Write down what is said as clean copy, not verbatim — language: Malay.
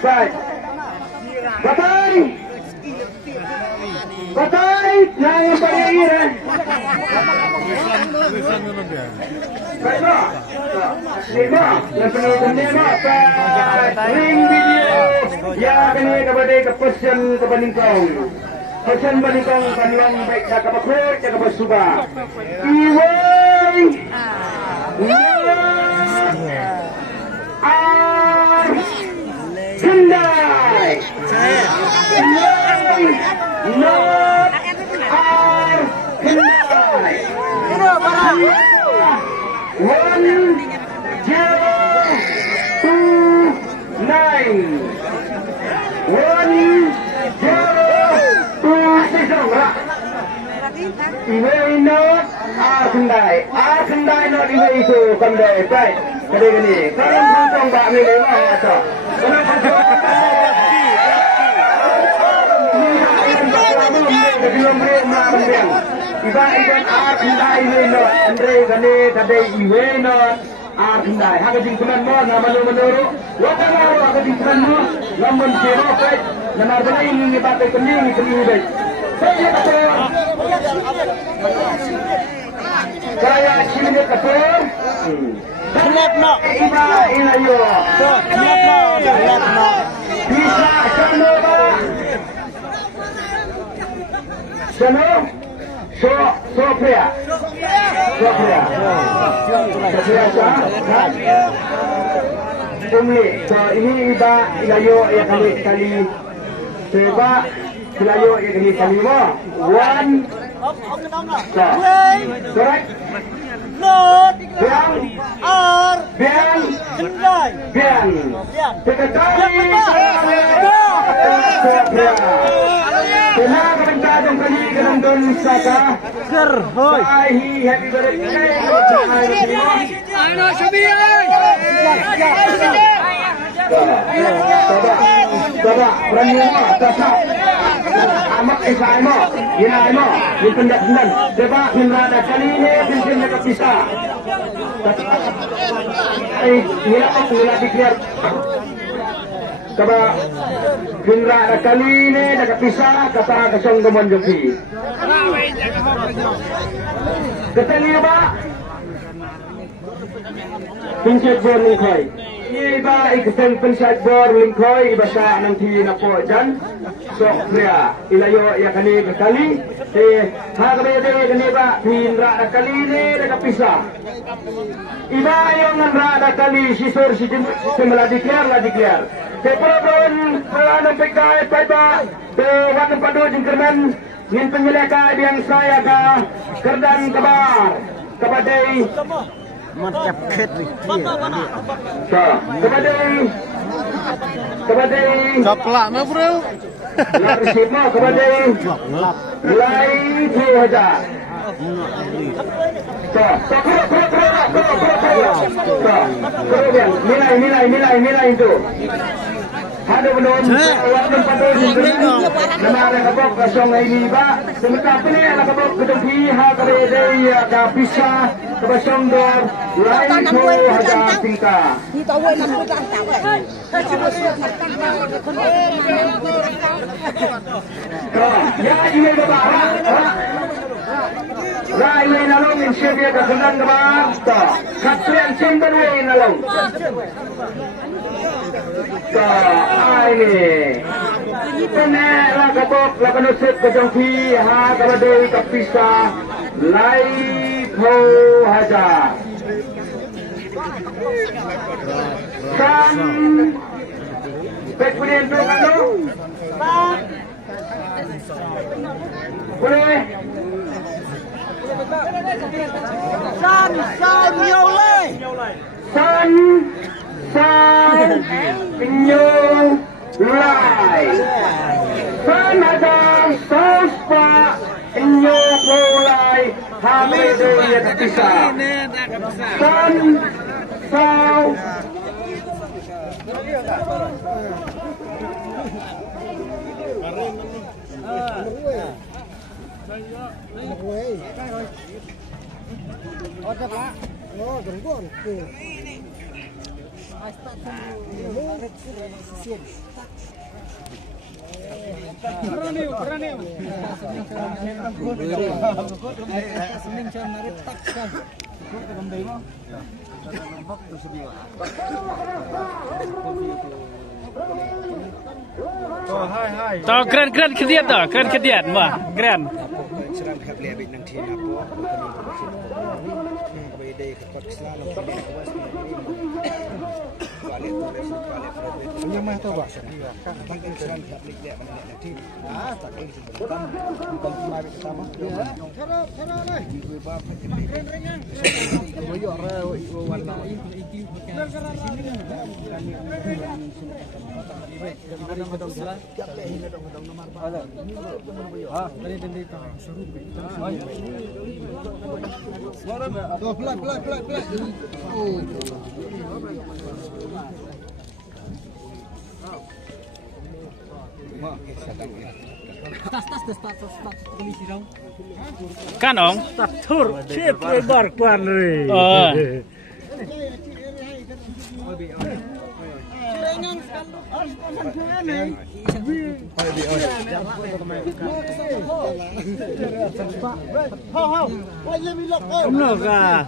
Baik. Batai, jangan pada ira. Baiklah. Lima, yang ring video. Ya, kini kepada kepesan kebaningkong. Pesan baningkong kanilang baik cakap akur, cakap suba. Iway. Hyundai. Not Hyundai. 1029. Iway not Hyundai. Hyundai not iway itu kandai. Baik. Kali ini. Kalau beruntung bak ni lewat atau. Belum berempat. Iba ikan Hyundai not. Andre kane tadi iway not Hyundai. Hak jingkunan mo nama menurut. Waktu mau hak jingkunan mo. Namun zero baik. Namar benda ini batai kening baik. Saya kata. Saya sini kata. Kenap nak. Iba inayo. Kenap nak. Bisa sana ba? Sana? Sofia. So ini iba ilayo ya kali seba ilayo ya kali mo. One. Correct. Not. Biang. Biang. Hyundai. Biang. Sekali. Kenapa mencadang kali kenandun saka? Sir, hoy. Happy birthday. Ano sabi ay? Coba, berani mo, tasap. Amak isay mo, hinay mo, yung pendak-pendan. Coba, hinrada kali ini, pinsin na kapisa. Ay, hirap nila declare. Coba, hinrada kali ini, nakapisa, kata kasong gaman joki. Ketali ba? Pinsit bor lingkoy. Iba ikuteng pinsit bor lingkoy iba sa nanti na po dyan. So kaya ilayo ya kani kali. Hagabe de kani ba hinra na kali ne nakapisa. Iba yung nanra na kali si sir si simula declare. Kaya program ng pagkain pa ba? Wan pa do jing kerman ngin penyelaka yang saya ka kerdan kabar kabadai Macam ket ni. Kepada Gaplak na bro. Larisima kepada Mulai 2,000. Nilai itu. Ada belum waktu pada nama nakabok kasong ini ba sementara ini nakabok ketepi ha kerede ya kapisa kabasong dor lain ko ada tingka ni tahu nak pegang tak weh ya ini baba Rai we nalong in Syria ka kunan ka ba katren simban we nalong ini kena lakabok lakanusip kajangki ha kabadoi kapisa lai ho haja san pekudin tu kanu boleh San nhiều lên. san New Life. Sanadang Sospa New Life. Hamidoya Kapisa. San Sao. Tao keren kediat dah, keren kediat mah, keren. Serang khabli abid nang thina po kami day kapag slalom kami kawas balik punya mah to ba bangkang serang khabli dia mana nang thina tak ini sebentar bukan mari pertama cara deh ibu bab ren boyo re warna Kan ong? Tur, cip lebar kuan re. Benar kah?